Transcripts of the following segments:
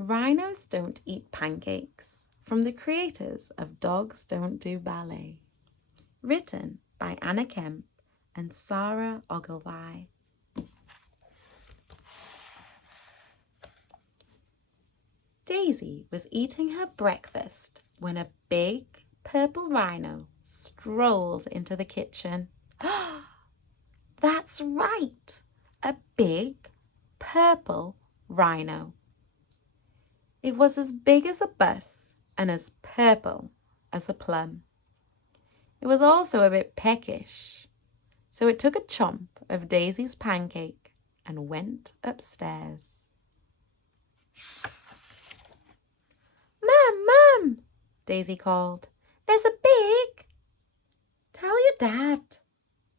Rhinos Don't Eat Pancakes, from the creators of Dogs Don't Do Ballet. Written by Anna Kemp and Sara Ogilvie. Daisy was eating her breakfast when a big purple rhino strolled into the kitchen. That's right, a big purple rhino. It was as big as a bus and as purple as a plum. It was also a bit peckish, so it took a chomp of Daisy's pancake and went upstairs. Mum, Daisy called. There's a big... Tell your dad,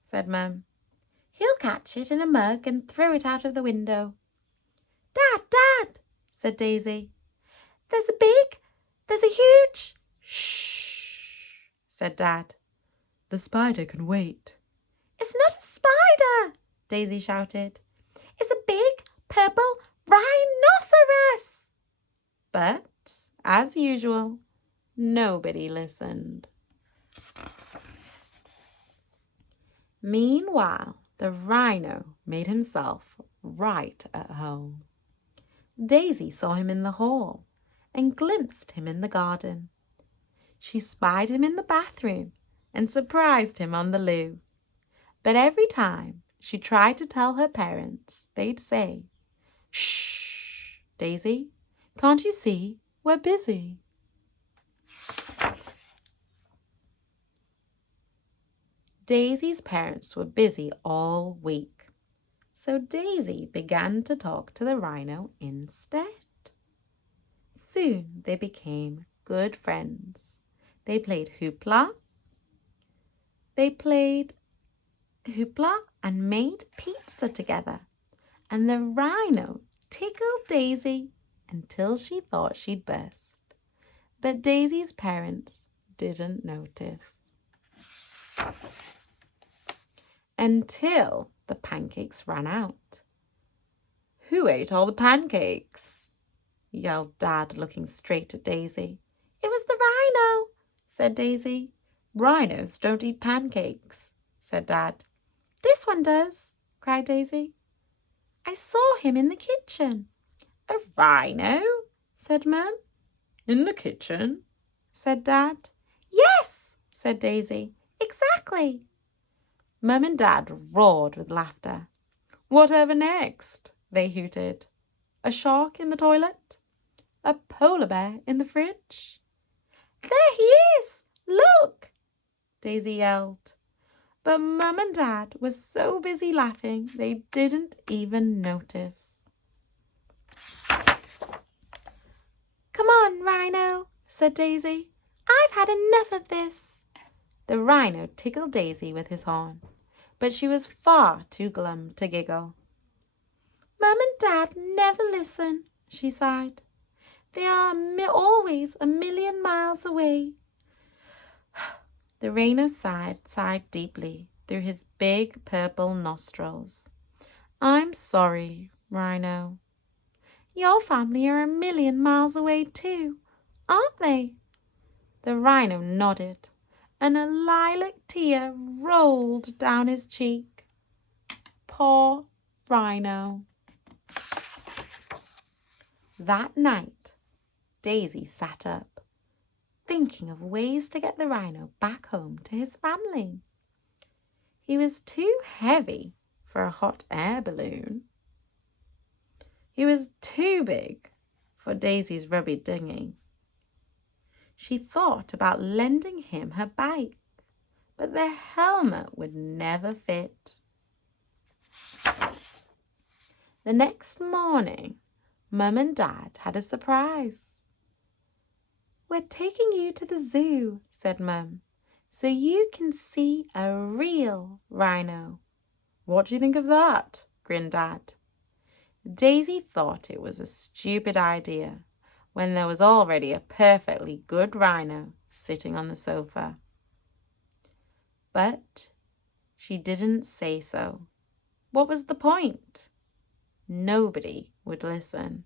said Mum. He'll catch it in a mug and throw it out of the window. Dad, said Daisy. There's a huge... Shh, said Dad. The spider can wait. It's not a spider, Daisy shouted. It's a big purple rhinoceros. But, as usual, nobody listened. Meanwhile, the rhino made himself right at home. Daisy saw him in the hall and glimpsed him in the garden. She spied him in the bathroom and surprised him on the loo. But every time she tried to tell her parents, they'd say, Shh, Daisy, can't you see we're busy? Daisy's parents were busy all week, so Daisy began to talk to the rhino instead. Soon they became good friends. They played hoopla and made pizza together, and the rhino tickled Daisy until she thought she'd burst. But Daisy's parents didn't notice. Until the pancakes ran out. Who ate all the pancakes? Yelled Dad, looking straight at Daisy. It was the rhino, said Daisy. Rhinos don't eat pancakes, said Dad. This one does, cried Daisy. I saw him in the kitchen. A rhino, said Mum. In the kitchen, said Dad. Yes, said Daisy. Exactly. Mum and Dad roared with laughter. Whatever next? They hooted. A shark in the toilet? A polar bear in the fridge? There he is! Look! Daisy yelled. But Mum and Dad were so busy laughing they didn't even notice. Come on, Rhino, said Daisy. I've had enough of this. The rhino tickled Daisy with his horn, but she was far too glum to giggle. Mum and Dad never listen, she sighed. They are always a million miles away. The rhino sighed deeply through his big purple nostrils. I'm sorry, Rhino. Your family are a million miles away too, aren't they? The rhino nodded, and a lilac tear rolled down his cheek. Poor Rhino. That night, Daisy sat up, thinking of ways to get the rhino back home to his family. He was too heavy for a hot air balloon. He was too big for Daisy's rubby dinghy. She thought about lending him her bike, but the helmet would never fit. The next morning, Mum and Dad had a surprise. We're taking you to the zoo, said Mum, so you can see a real rhino. What do you think of that? Grinned Dad. Daisy thought it was a stupid idea when there was already a perfectly good rhino sitting on the sofa. But she didn't say so. What was the point? Nobody would listen.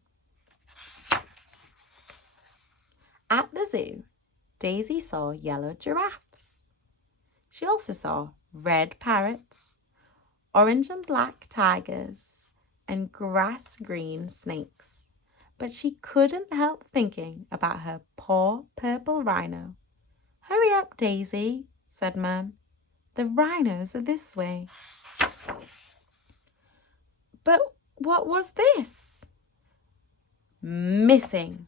At the zoo, Daisy saw yellow giraffes. She also saw red parrots, orange and black tigers, and grass-green snakes. But she couldn't help thinking about her poor purple rhino. "Hurry up, Daisy," said Mum. "The rhinos are this way." But what was this? Missing.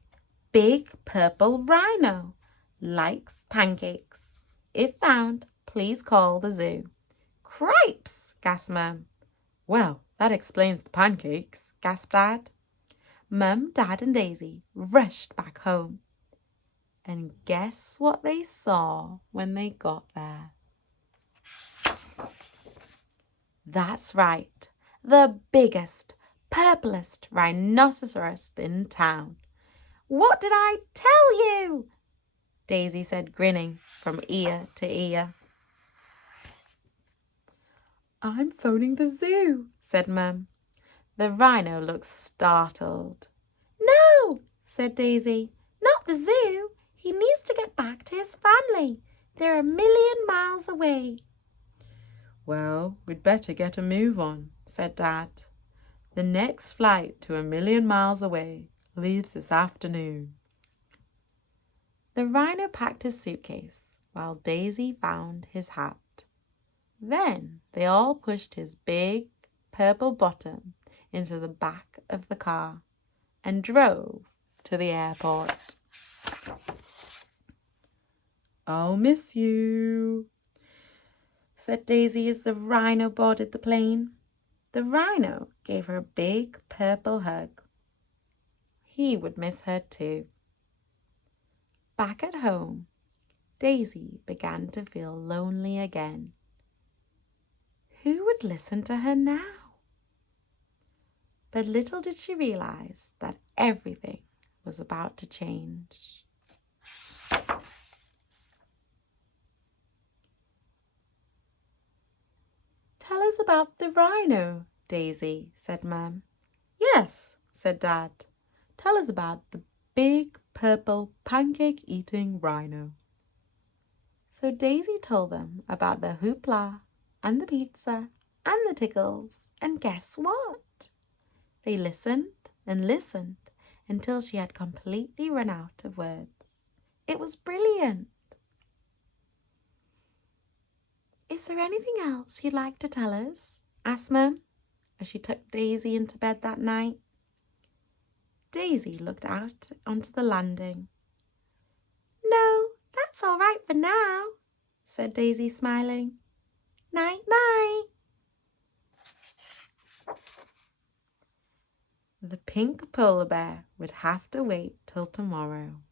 Big purple rhino. Likes pancakes. If found, please call the zoo. "Cripes!" gasped Mum. "Well, that explains the pancakes," gasped Dad. Mum, Dad and Daisy rushed back home. And guess what they saw when they got there? That's right, the biggest, purplest rhinoceros in town. "What did I tell you?" Daisy said, grinning from ear to ear. "I'm phoning the zoo," said Mum. The rhino looked startled. "No," said Daisy, "not the zoo. He needs to get back to his family. They're 1,000,000 miles away." "Well, we'd better get a move on," said Dad. "The next flight to 1,000,000 miles away leaves this afternoon." The rhino packed his suitcase while Daisy found his hat. Then they all pushed his big purple bottom into the back of the car and drove to the airport. "I'll miss you," said Daisy as the rhino boarded the plane. The rhino gave her a big purple hug. He would miss her too. Back at home, Daisy began to feel lonely again. Who would listen to her now? But little did she realize that everything was about to change. "Tell us about the rhino, Daisy," said Mum. "Yes," said Dad. "Tell us about the big purple pancake-eating rhino." So Daisy told them about the hoopla and the pizza and the tickles, and guess what? They listened and listened until she had completely run out of words. It was brilliant. "Is there anything else you'd like to tell us?" asked Mum as she tucked Daisy into bed that night. Daisy looked out onto the landing. "No, that's all right for now," said Daisy, smiling. "Night, night." The pink polar bear would have to wait till tomorrow.